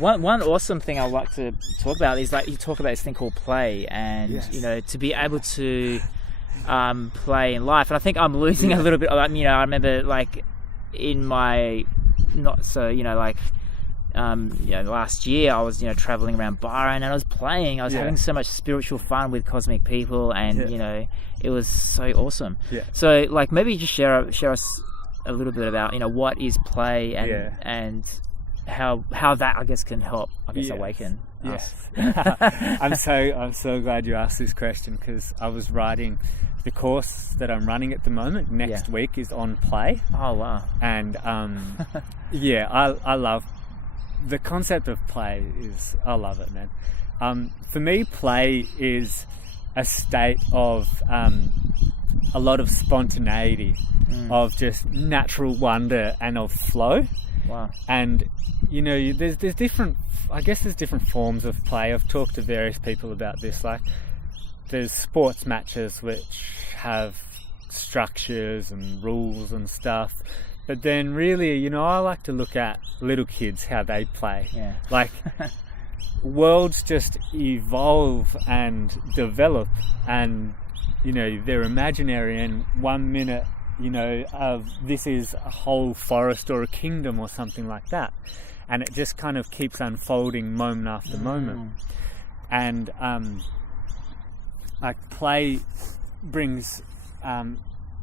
One awesome thing I'd like to talk about is like you talk about this thing called play, and Yes. you know, to be able to play in life. And I think I'm losing a little bit. You know, I remember like in my not so you know like you know, last year I was, you know, traveling around Byron and I was playing. I was having so much spiritual fun with cosmic people, and you know, it was so awesome. Yeah. So like maybe just share us a little bit about, you know, what is play and how that I guess can help awaken. Yes. I'm so glad you asked this question, because I was writing the course that I'm running at the moment. Next week is on play. Oh wow. And I love the concept of play. I love it, man. For me, play is a state of a lot of spontaneity, of just natural wonder and of flow. Wow. And you know, there's different forms of play. I've talked to various people about this. Like, there's sports matches which have structures and rules and stuff. But then really, you know, I like to look at little kids, how they play. Yeah. Like, worlds just evolve and develop, and, you know, they're imaginary, and 1 minute, you know, this is a whole forest or a kingdom or something like that. And it just kind of keeps unfolding moment after moment. And like, play brings,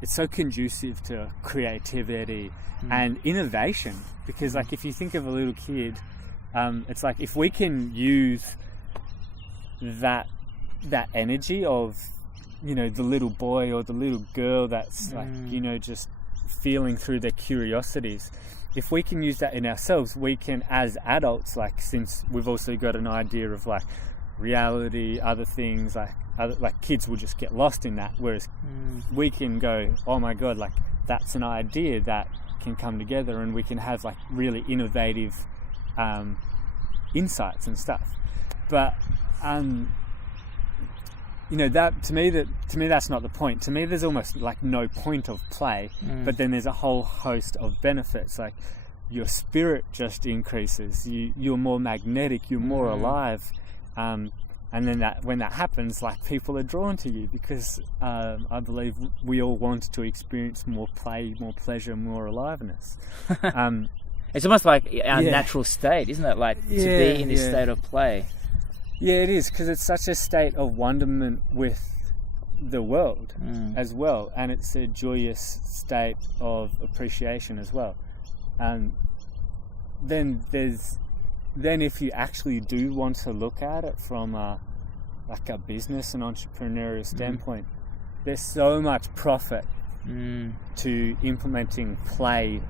it's so conducive to creativity and innovation, because like, if you think of a little kid, it's like, if we can use that energy of, you know, the little boy or the little girl that's like, you know, just feeling through their curiosities, if we can use that in ourselves, we can, as adults, like, since we've also got an idea of like reality, other things, like kids will just get lost in that, whereas we can go, oh my god, like, that's an idea that can come together, and we can have like really innovative insights and stuff. But you know, that to me that's not the point. To me, there's almost like no point of play, but then there's a whole host of benefits. Like, your spirit just increases, you're more magnetic, you're more alive, and then when that happens, like, people are drawn to you, because I believe we all want to experience more play, more pleasure, more aliveness. It's almost like our natural state, isn't it? Like, to be in this state of play. Yeah, it is, because it's such a state of wonderment with the world as well, and it's a joyous state of appreciation as well. Then if you actually do want to look at it from like a business and entrepreneurial standpoint, there's so much profit to implementing play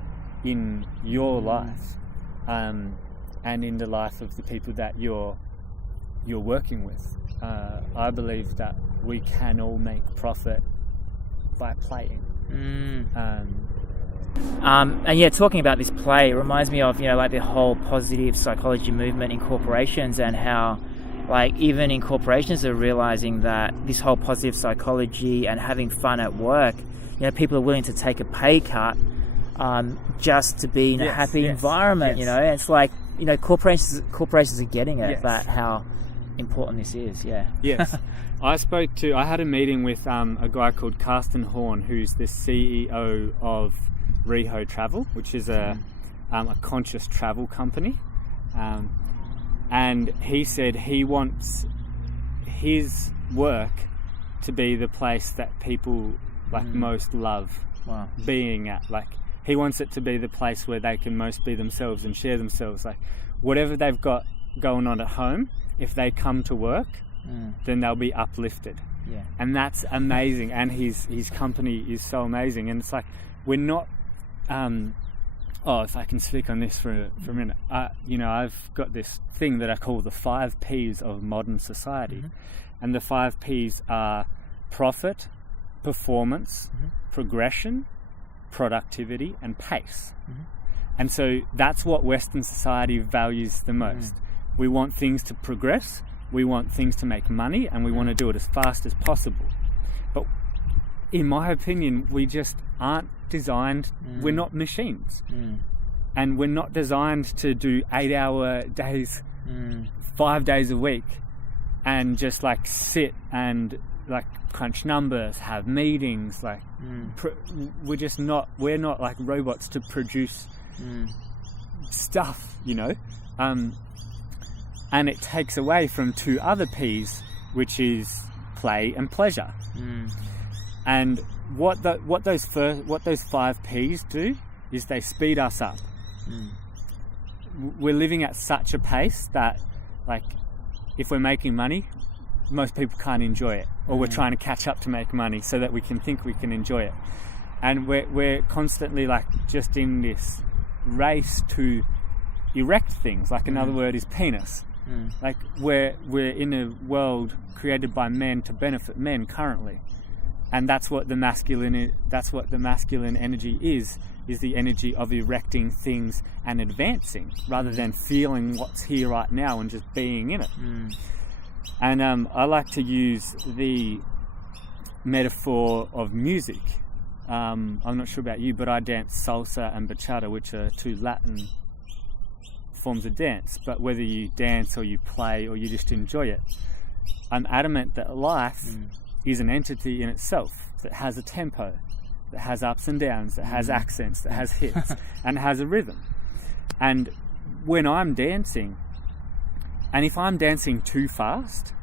in your life, and in the life of the people that you're working with. I believe that we can all make profit by playing. And talking about this play, it reminds me of, you know, like the whole positive psychology movement in corporations, and how, like, even in corporations are realizing that this whole positive psychology and having fun at work, you know, people are willing to take a pay cut just to be in a happy environment. You know, and it's like, you know, corporations are getting it, that how important this is. Yes. I had a meeting with a guy called Carsten Horn, who's the CEO of Reho Travel, which is a conscious travel company, and he said he wants his work to be the place that people like most love being at. Like, he wants it to be the place where they can most be themselves and share themselves. Like, whatever they've got going on at home, if they come to work, then they'll be uplifted. And that's amazing. And his company is so amazing. And it's like, we're not if I can speak on this for a minute, you know, I've got this thing that I call the 5 Ps of modern society. And the 5 Ps are profit, performance, progression, productivity, and pace. And so that's what Western society values the most. We want things to progress, we want things to make money, and we want to do it as fast as possible. But in my opinion, we just aren't designed, we're not machines. And we're not designed to do 8-hour days, 5 days a week, and just like sit and like crunch numbers, have meetings. Like we're not like robots to produce stuff, you know. And it takes away from 2 other P's, which is play and pleasure. And what those 5 P's do is they speed us up. We're living at such a pace that, like, if we're making money, most people can't enjoy it, or we're trying to catch up to make money so that we can think we can enjoy it. And we're constantly like just in this race to erect things. Like another word is penis. Like we're in a world created by men to benefit men currently, and that's what the masculine energy is the energy of erecting things and advancing rather than feeling what's here right now and just being in it. And I like to use the metaphor of music. I'm not sure about you, but I dance salsa and bachata, which are 2 Latin forms of dance. But whether you dance or you play or you just enjoy it, I'm adamant that life is an entity in itself that has a tempo, that has ups and downs, that has accents, that has hits, and has a rhythm. And when I'm dancing, and if I'm dancing too fast,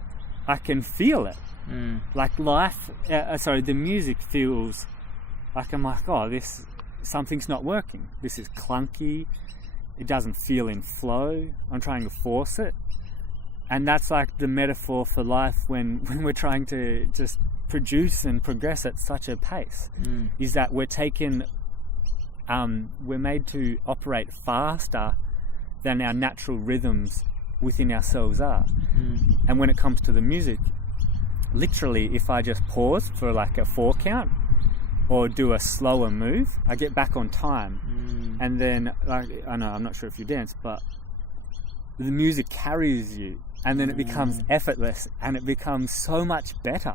I can feel it. Like the music feels like I'm like, oh, something's not working. This is clunky. It doesn't feel in flow. I'm trying to force it. And that's like the metaphor for life when we're trying to just produce and progress at such a pace, is that we're made to operate faster than our natural rhythms within ourselves are. And when it comes to the music, literally, if I just pause for like a 4 count or do a slower move, I get back on time. And then, like, I know, I'm not sure if you dance, but the music carries you, and then it becomes effortless, and it becomes so much better.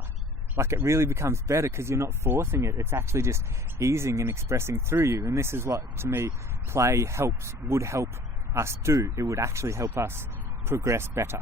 Like, it really becomes better because you're not forcing it. It's actually just easing and expressing through you. And this is what, to me, play would help us do. It would actually help us progress better.